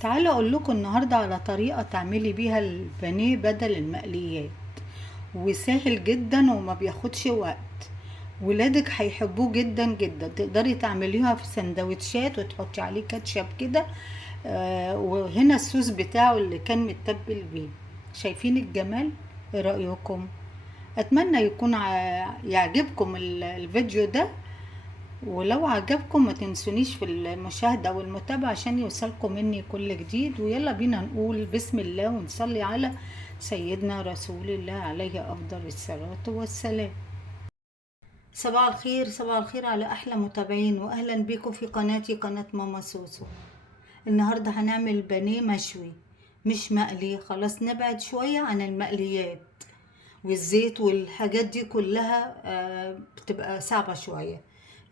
تعالى اقول لكم النهارده على طريقه تعملي بيها البانيه بدل المقليات، وسهل جدا وما بياخدش وقت. ولادك هيحبوه جدا جدا. تقدري تعمليها في سندوتشات وتحطي عليه كاتشب كده. وهنا الصوص بتاعه اللي كان متبل بيه. شايفين الجمال؟ ايه رأيكم؟ اتمنى يكون يعجبكم الفيديو ده. ولو عجبكم ما تنسونيش في المشاهدة والمتابعة عشان يوصلكم مني كل جديد. ويلا بينا نقول بسم الله ونصلي على سيدنا رسول الله عليه أفضل الصلاة والسلام. صباح الخير، صباح الخير على أحلى متابعين، وأهلا بيكم في قناتي، قناة ماما سوسو. النهاردة هنعمل بانيه مشوي مش مقلي. خلاص نبعد شوية عن المقليات والزيت والحاجات دي كلها، بتبقى صعبة شوية.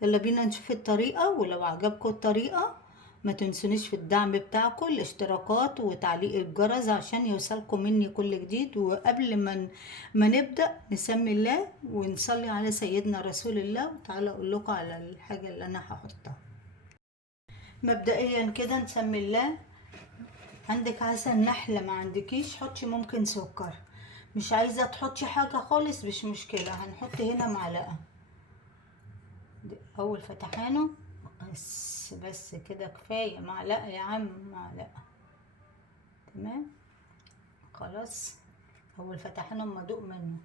يلا بينا نشوف الطريقة. ولو عجبكم الطريقة ما تنسونيش في الدعم بتاعكم، الاشتراكات وتعليق الجرس عشان يوصلكم مني كل جديد. وقبل ما نبدأ نسمي الله ونصلي على سيدنا رسول الله. وتعالى اقول لكم على الحاجة اللي انا هحطها. مبدئيا كده نسمي الله. عندك عسل نحلة، ما عندكيش حطي ممكن سكر. مش عايزة تحطي حاجة خالص مش مشكلة. هنحط هنا معلقة اول فتحانه. بس كده كفاية معلقة يا عم، معلقة. تمام خلاص. اول فتحانه اما ادوق منه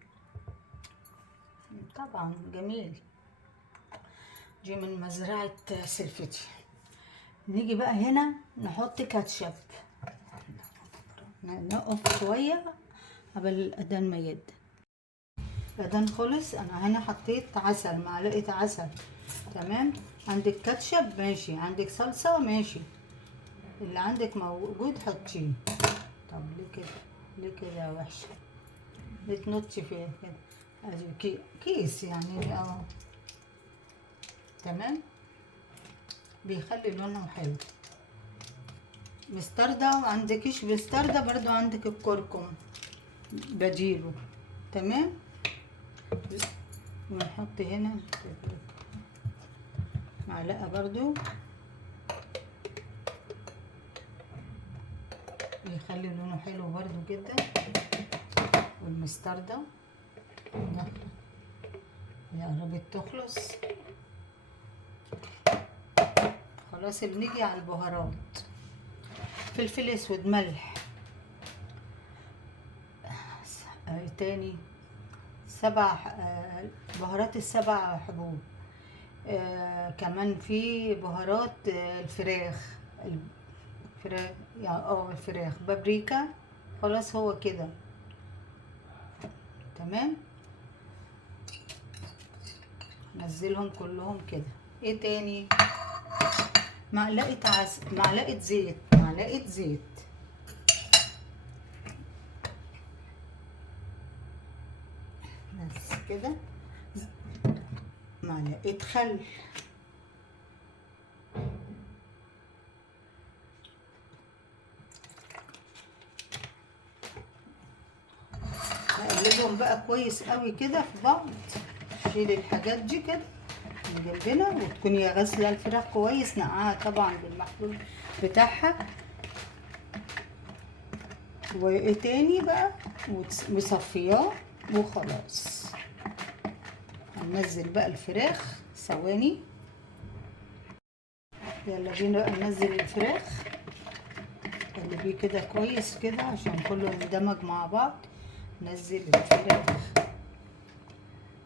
طبعا جميل. دي من مزرعة سلفتي. نيجي بقى هنا نحط كاتشب. نقف شوية قبل الأذان ما يد. الأذان خلص. أنا هنا حطيت عسل، معلقة عسل. تمام. عندك كاتشب ماشي، عندك صلصة ماشي، اللي عندك موجود حطيه. طب ليه كده؟ ليه كده وحشة؟ ليه تنطي فيها كده؟ ادي كيس يعني تمام. بيخلي لونه حلو. مستردة، وعندكيش مستردة برضو عندك الكركم بديله. تمام. ونحط هنا معلقة برضو، بيخلي لونه حلو برضو جدا. والمستردة يا قربت تخلص خلاص. بنيجي على البهارات. فلفل اسود، ملح، تاني بهارات السبع حبوب. كمان في بهارات الفراخ. الفراخ يعني الفراخ، بابريكا. خلاص هو كده تمام. نزلهم كلهم كده. ايه تاني؟ معلقة عسل، معلقة زيت، معلقة زيت. بس كده. معلقة خل. هقلبهم بقى كويس قوي كده في بعض. شيل الحاجات دي كده من جنبنا، وتكوني غاسله الفراخ كويس، نقعها طبعا بالمحلول بتاعها. وايه تاني بقى؟ وصفياه وخلاص. هننزل بقى الفراخ ثواني. يلا بينا بقى ننزل الفراخ. قلبيه كده كويس كده عشان كله يندمج مع بعض. نزل الفراخ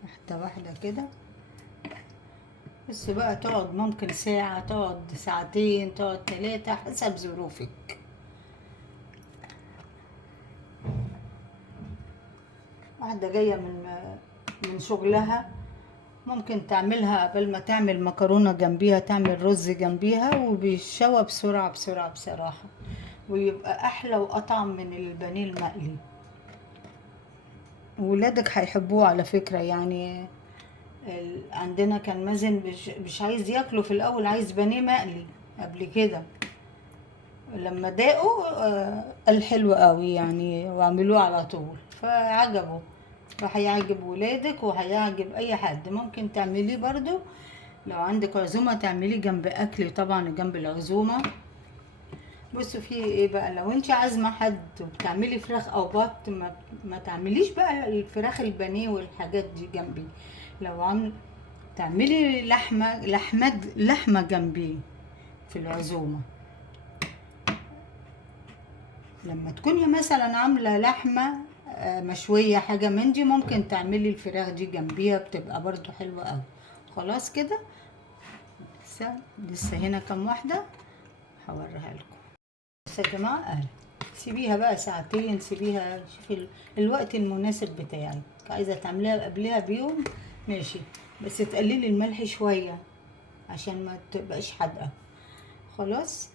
واحده واحده كده. بس بقى تقعد ممكن ساعة، تقعد ساعتين، تقعد 3 حسب ظروفك. واحدة جاية من شغلها ممكن تعملها قبل ما تعمل مكرونة جنبيها، تعمل رز جنبيها، وبيشوى بسرعة بسرعة بصراحة، ويبقى أحلى وأطعم من البانيه المقلي. ولادك هيحبوه على فكرة يعني. عندنا كان مازن مش عايز ياكله في الأول، عايز بانيه مقلي قبل كده. لما داقوا قال حلو قوي يعني، واعملوه على طول فعجبه. فهيعجب ولادك وهيعجب اي حد. ممكن تعمليه برضو لو عندك عزومة، تعمليه جنب اكل طبعا، جنب العزومة. بصوا في ايه بقى، لو انت عازمه حد وبتعملي فراخ او بط، ما تعمليش بقى الفراخ البانيه والحاجات دي جنبي. لو تعملي لحمه جنبي في العزومه. لما تكوني مثلا عامله لحمه مشويه حاجه من دي، ممكن تعملي الفراخ دي جنبيها، بتبقى برضو حلوه قوي. خلاص كده. لسه هنا كام واحده هوريها لكم. بس يا جماعه سيبيها بقى ساعتين، سيبيها شوفي الوقت المناسب بتاعك. عايزه تعمليها قبلها بيوم ماشي، بس تقللي الملح شويه عشان ما تبقاش حادقه. خلاص.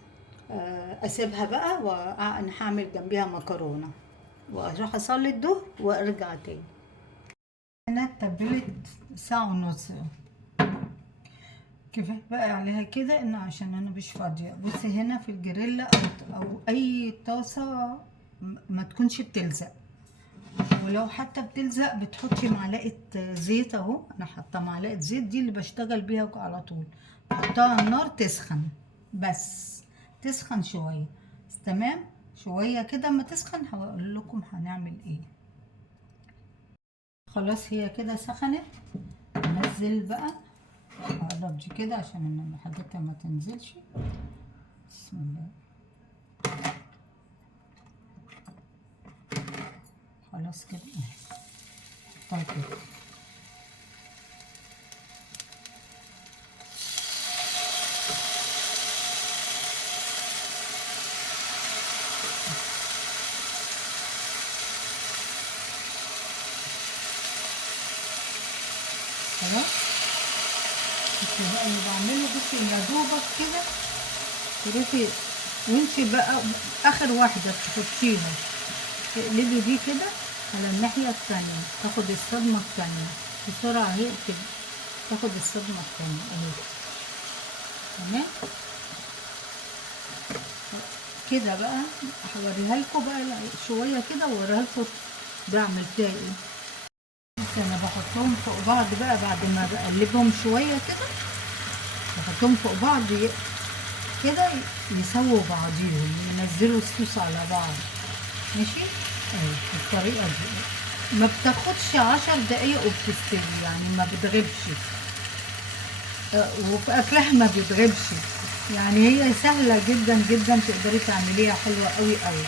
اسيبها بقى، وانا هعمل جنبيها مكرونه واروح اصلي الظهر وارجع تاني. انا اتبلت ساعه ونص، كفايه بقى عليها كده، ان عشان انا مش فاضيه. بصي هنا في الجريلا او اي طاسه ما تكونش بتلزق، ولو حتى بتلزق بتحطي معلقه زيت. اهو انا حاطه معلقه زيت، دي اللي بشتغل بيها على طول. بحطها على النار تسخن، بس تسخن شويه. تمام، شويه كده اما تسخن هقول لكم هنعمل ايه. خلاص هي كده سخنت. ننزل بقى، اقرب دي كده عشان حاجتها ما تنزلش. بسم الله. خلاص كده طيب كده. خلاص. بصي بقى اللي بعمله، بصي يا دوبك كده تروحي وانتي بقى اخر واحده تحطيها، تقلبي دي كده على الناحيه التانيه، تاخد الصدمه التانيه بسرعه اهي كده، تاخد الصدمه التانيه اهي. تمام كده بقى. هوريها لكم بقى شويه كده واوريها لكم بعمل فيها ايه. بس انا بحطهم فوق بعض بقى بعد ما بقلبهم شويه كده، بحطهم فوق بعض كده يسووا بعضيهم، ينزلوا الصوص على بعض. ماشي اهي بالطريقه دي. ما بتاخدش 10 دقايق وبتستوي، يعني ما بتغيبش. وفي اكلها ما بتغيبش، يعني هي سهله جدا جدا، تقدري تعمليها حلوه قوي قوي.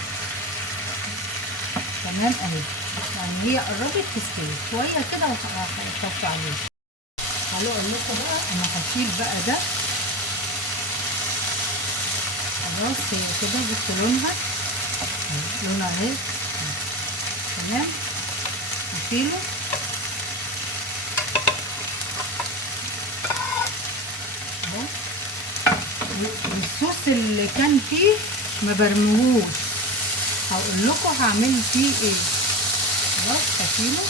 تمام اهي، يعني هي قربت تستوي شويه كده وهحط عليها. تعالوا اقول لكم بقى، انا هشيل بقى ده. خلاص هي كده بصوا لونها اهي. تمام هشيله اهو. والصوص اللي كان فيه ما برميهوش، هقول لكم هعمل فيه ايه. خلاص هشيله.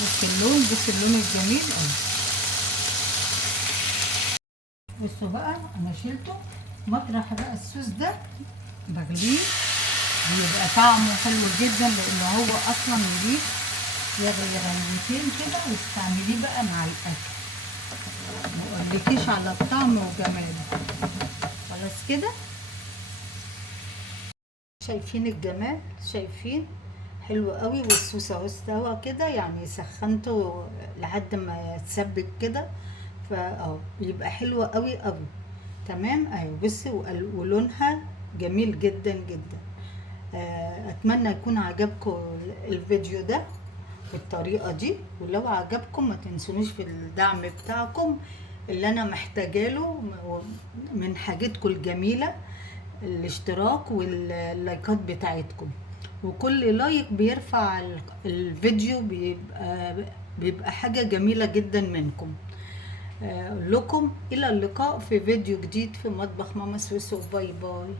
بص اللون الجميل اهو. بصوا بقى انا شيلته. مطرح بقى الصوص ده بغليه، بيبقى طعمه حلو جدا، لان هو اصلا نضيف. يغلي غلوتين كده وتستعمليه بقى مع الاكل، مقولكيش على الطعم وجماله. خلاص كده. شايفين الجمال؟ شايفين؟ حلو قوي. والصوص اهو استوى كده، يعني سخنته لحد ما يتسبك كده، بيبقى حلو قوي قوي. تمام اهي. بصي ولونها جميل جدا جدا. اتمنى يكون عجبكم الفيديو ده بالطريقه دي، ولو عجبكم ما تنسونيش في الدعم بتاعكم اللي انا محتاجه له من حاجتكم الجميله، الاشتراك واللايكات بتاعتكم. وكل لايك بيرفع الفيديو، بيبقى حاجه جميله جدا منكم. لكم الى اللقاء في فيديو جديد في مطبخ ماما سويسو. باي باي.